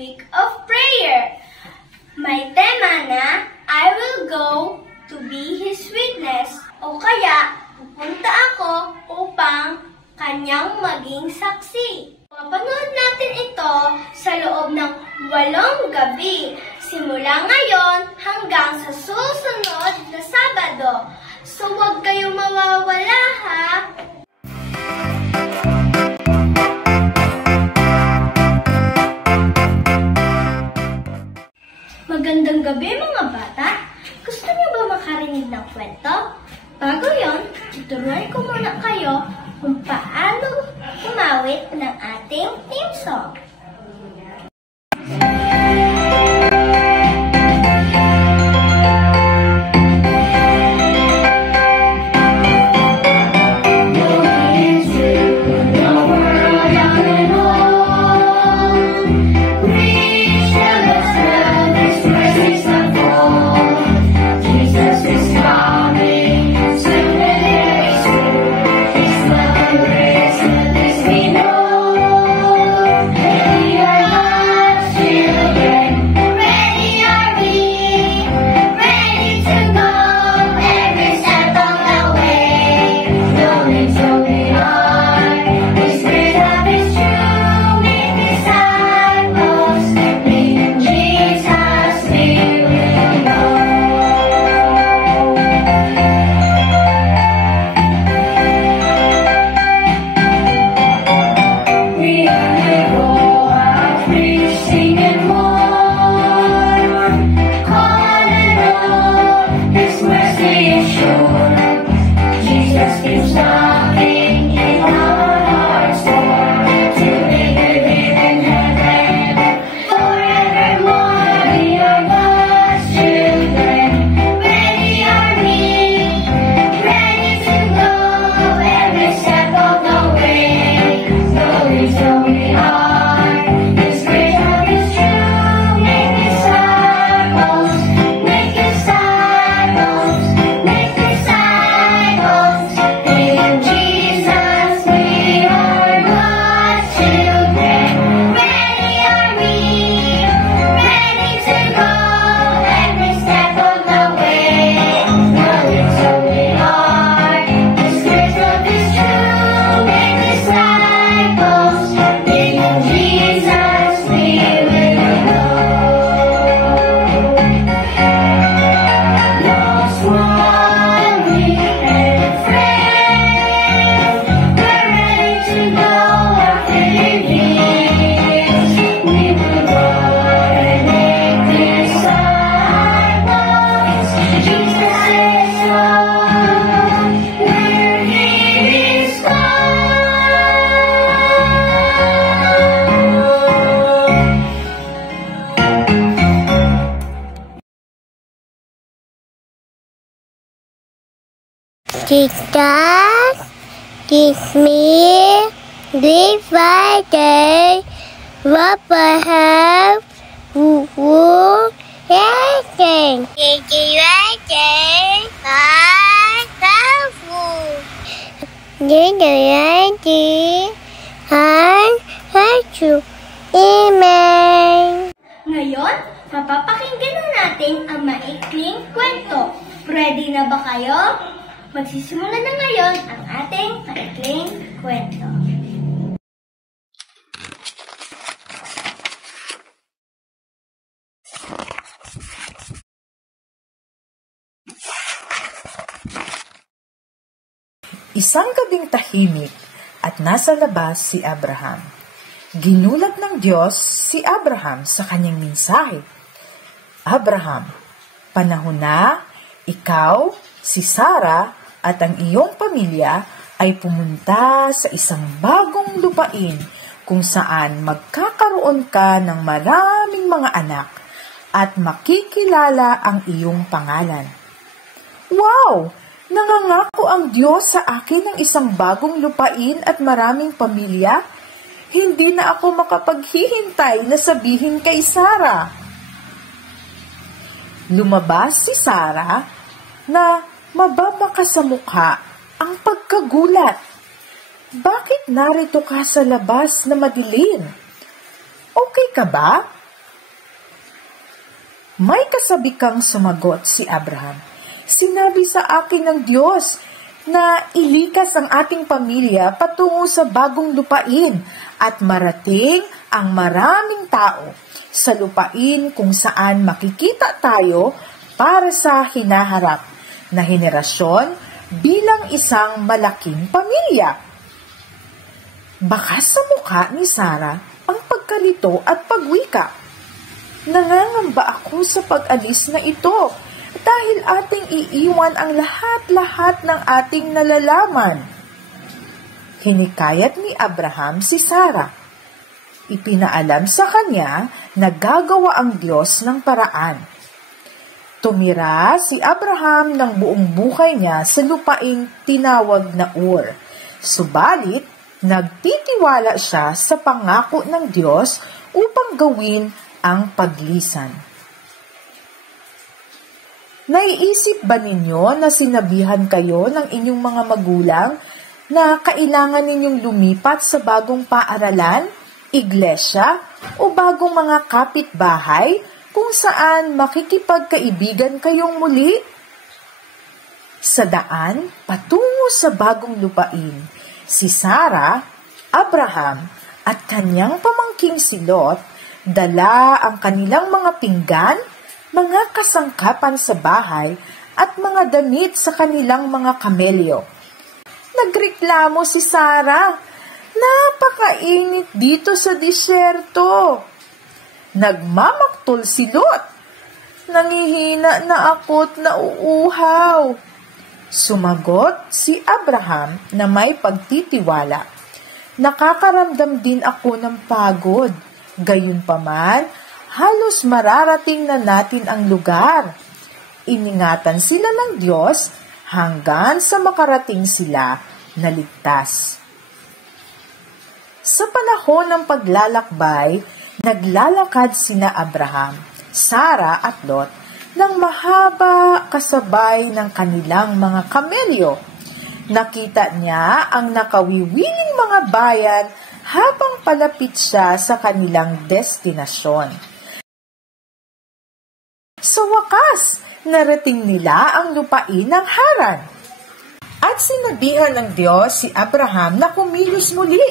week of prayer. May tema na, I will go to be His witness. O kaya, pupunta ako upang kanyang maging saksi. Papanood natin ito sa loob ng 8 gabi, simula ngayon hanggang sa susunod na Sabado. So huwag kayong mawawala ha! Magandang gabi mga bata! Gusto niyo ba makarinig ng kwento? Bago yon, tuturuan ko muna kayo kung paano umawit ng ating theme song. Jesus, give me this Friday, Abraham, who anything. This Friday, I love you. This Friday, I hate you. Amen. Ngayon, mapapakinggan na natin ang maikling kwento. Ready na ba kayo? Magsisimula na ngayon ang ating maikling kwento. Isang gabing tahimik at nasa labas si Abraham. Ginulat ng Diyos si Abraham sa kanyang mensahe. Abraham, panahon na ikaw, si Sarah at ang iyong pamilya ay pumunta sa isang bagong lupain kung saan magkakaroon ka ng maraming mga anak at makikilala ang iyong pangalan. Wow! Nangangako ang Diyos sa akin ng isang bagong lupain at maraming pamilya. Hindi na ako makapaghihintay na sabihin kay Sarah. Lumabas si Sarah na mababaka sa mukha ang pagkagulat. Bakit narito ka sa labas na madilim? Okay ka ba? May kasabikang sumagot si Abraham. Sinabi sa akin ng Diyos na ilikas ang ating pamilya patungo sa bagong lupain at marating ang maraming tao sa lupain kung saan makikita tayo para sa hinaharap na henerasyon bilang isang malaking pamilya. Baka sa mukha ni Sarah ang pagkalito at pagwika. Nangangamba ako sa pag-alis na ito dahil ating iiwan ang lahat-lahat ng ating nalalaman. Hinikayat ni Abraham si Sarah. Ipinaalam sa kanya na gagawa ang Diyos ng paraan. Tumira si Abraham ng buong buhay niya sa lupaing tinawag na Ur. Subalit, nagtitiwala siya sa pangako ng Diyos upang gawin ang paglisan. Naiisip ba ninyo na sinabihan kayo ng inyong mga magulang na kailangan ninyong lumipat sa bagong paaralan, iglesia, o bagong mga kapitbahay kung saan makikipagkaibigan kayong muli? Sa daan, patungo sa bagong lupain, si Sarah, Abraham, at kanyang pamangking si Lot, dala ang kanilang mga pinggan, mga kasangkapan sa bahay, at mga damit sa kanilang mga kamelyo. Nagreklamo si Sarah, napakainit dito sa disyerto. Nagmamaktol si Lot. Nangihina na ako't nauuhaw. Sumagot si Abraham na may pagtitiwala. Nakakaramdam din ako ng pagod. Gayunpaman, halos mararating na natin ang lugar. Iningatan sila ng Diyos hanggang sa makarating sila na ligtas. Sa panahon ng paglalakbay, naglalakad sina Abraham, Sarah at Lot ng mahaba kasabay ng kanilang mga kamelyo. Nakita niya ang nakawiwiling mga bayan habang palapit siya sa kanilang destinasyon. Sa wakas, narating nila ang lupain ng Haran. At sinabihan ng Diyos si Abraham na kumilos muli.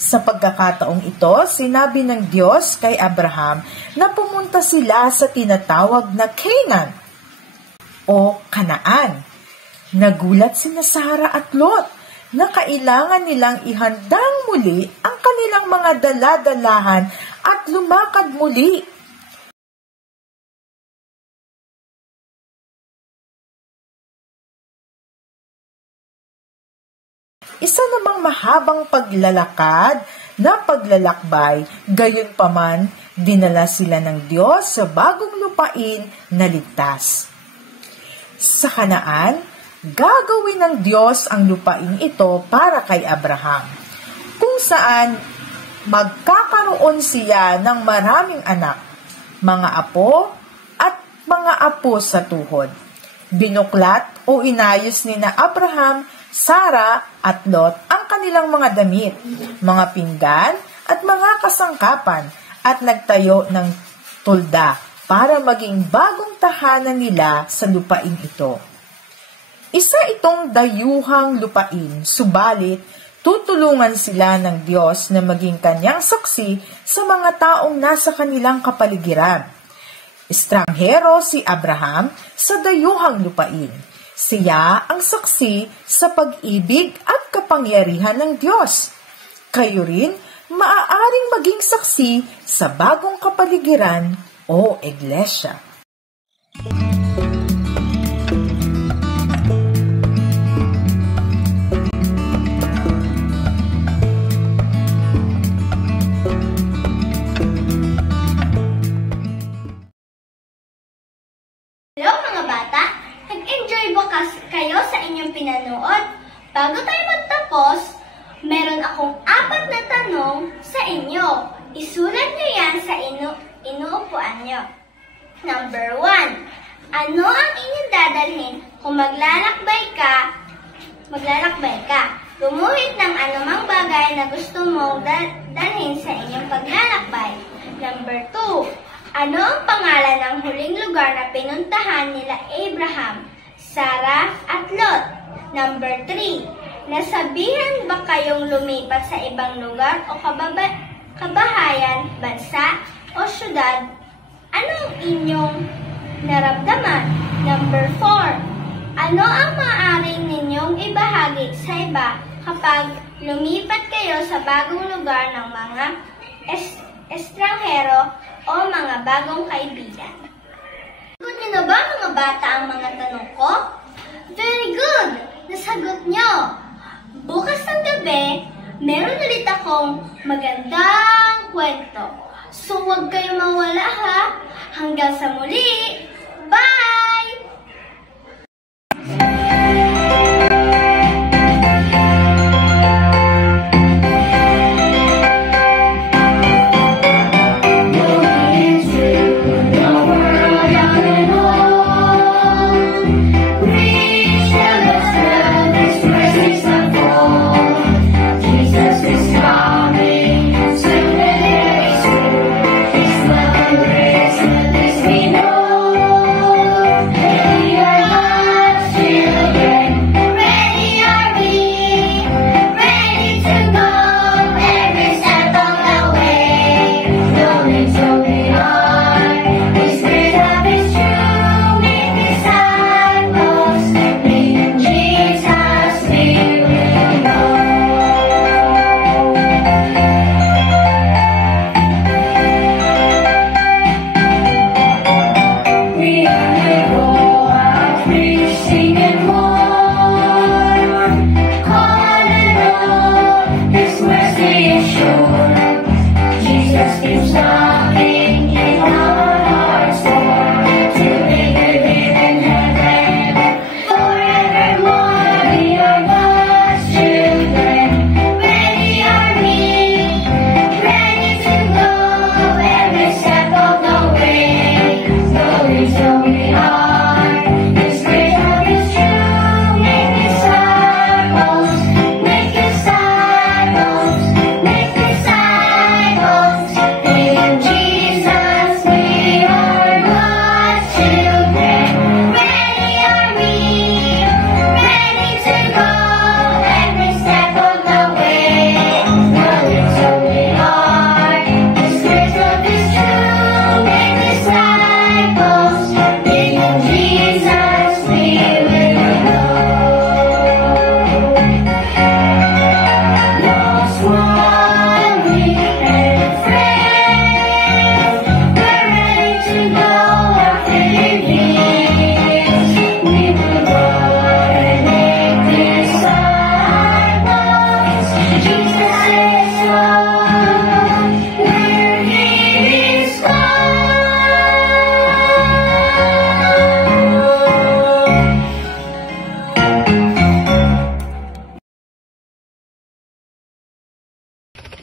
Sa pagkakataong ito, sinabi ng Diyos kay Abraham na pumunta sila sa tinatawag na Canaan o Kanaan. Nagulat sina Sarah at Lot na kailangan nilang ihandang muli ang kanilang mga dala-dalahan at lumakad muli. Isa namang mahabang paglalakad na paglalakbay, gayunpaman, dinala sila ng Diyos sa bagong lupain na ligtas. Sa Kanaan, gagawin ng Diyos ang lupain ito para kay Abraham, kung saan magkakaroon siya ng maraming anak, mga apo at mga apo sa tuhod. Binuklat o inayos ni na Abraham, Sarah at Lot ang kanilang mga damit, mga pinggan at mga kasangkapan at nagtayo ng tulda para maging bagong tahanan nila sa lupain ito. Isa itong dayuhang lupain, subalit tutulungan sila ng Diyos na maging kanyang saksi sa mga taong nasa kanilang kapaligiran. Estranghero si Abraham sa dayuhang lupain. Siya ang saksi sa pag-ibig at kapangyarihan ng Diyos. Kayo rin maaaring maging saksi sa bagong kapaligiran o iglesia. Hello mga bata! Nag-enjoy ba kayo sa inyong pinanood? Bago tayo magtapos, meron akong 4 na tanong sa inyo. Isulat nyo yan sa inuupuan nyo. Number 1. Ano ang inyong dadalhin kung maglalakbay ka? Gumuhit ng anumang bagay na gusto mong dalhin sa inyong paglalakbay. Number 2. Ano ang pangalan ng huling lugar na pinuntahan nila Abraham, Sarah at Lot? Number 3. Nasabihan ba kayong lumipat sa ibang lugar o kabahayan, bansa o syudad? Anong inyong naramdaman? Number 4. Ano ang maaaring ninyong ibahagi sa iba kapag lumipat kayo sa bagong lugar ng mga estranghero o mga bagong kaibigan? Sagot niyo na ba mga bata ang mga tanong ko? Very good! Nasagot niyo! Bukas ng gabi, meron ulit akong magandang kwento. So huwag kayong mawala ha! Hanggang sa muli! Bye!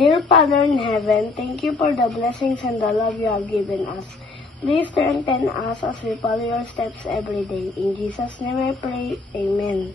Dear Father in heaven, thank you for the blessings and the love you have given us. Please strengthen us as we follow your steps every day. In Jesus' name I pray, Amen.